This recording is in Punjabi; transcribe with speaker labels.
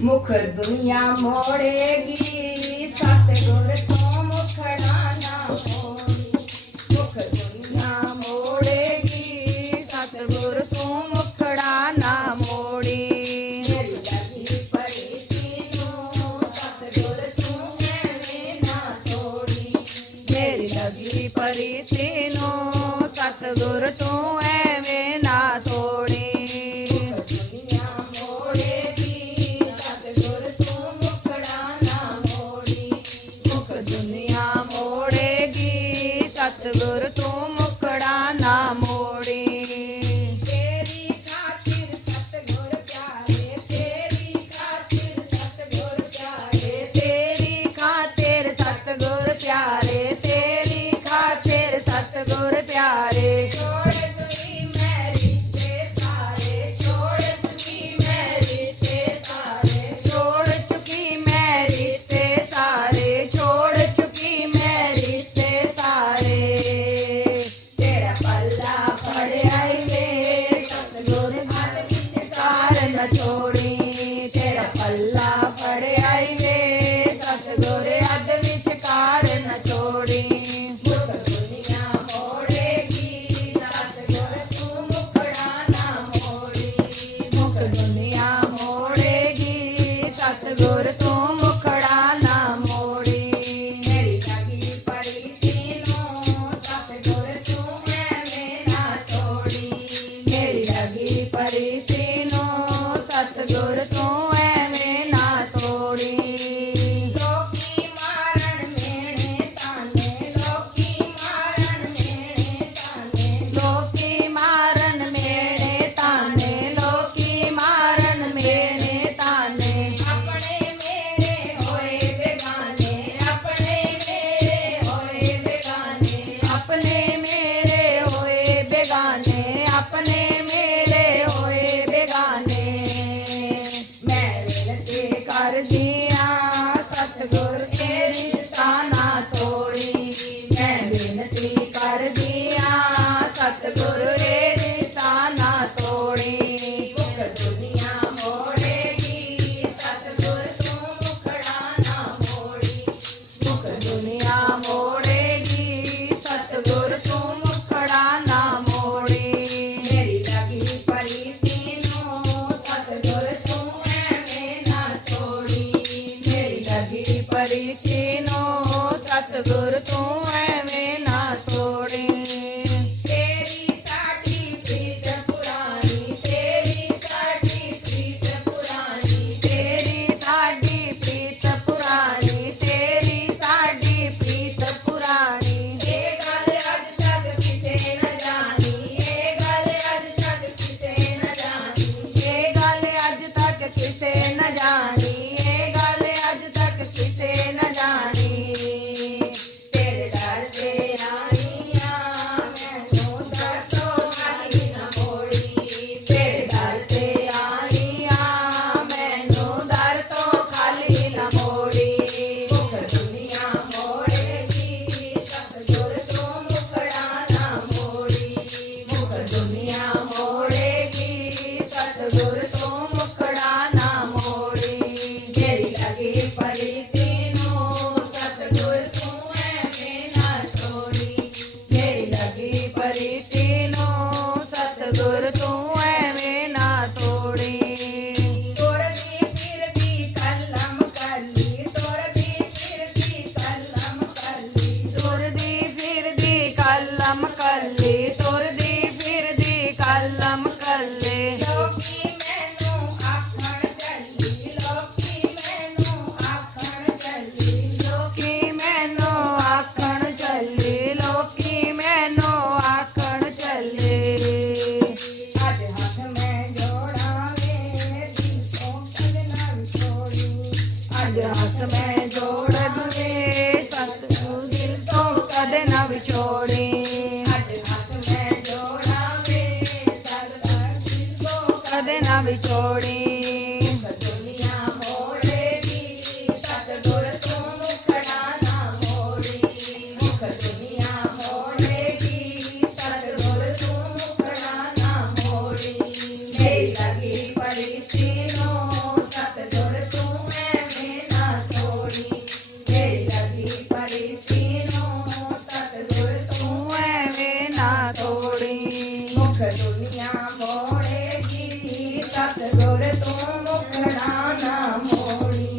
Speaker 1: ਮੁਖ ਦੁਨੀਆ ਮੋੜੇਗੀ, ਸਤਿਗੁਰ ਤੋਂ ਮੁਖੜਾ ਨਾ ਹੋਣੀ ਮੁਖ ਦੁਨੀਆ ਮੋੜੇਗੀ, ਸਤਿਗੁਰ ਤੋਂ ਮੁਖੜਾ ਨਾ ਮੋੜੀ। ਪਰੀ ਤੈਨੂੰ, ਸਤਗੁਰ ਤੂੰ ਜਿਨੋ ਸਤਗੁਰ ਤੂੰ ਐ Glory. हाथ में जोड़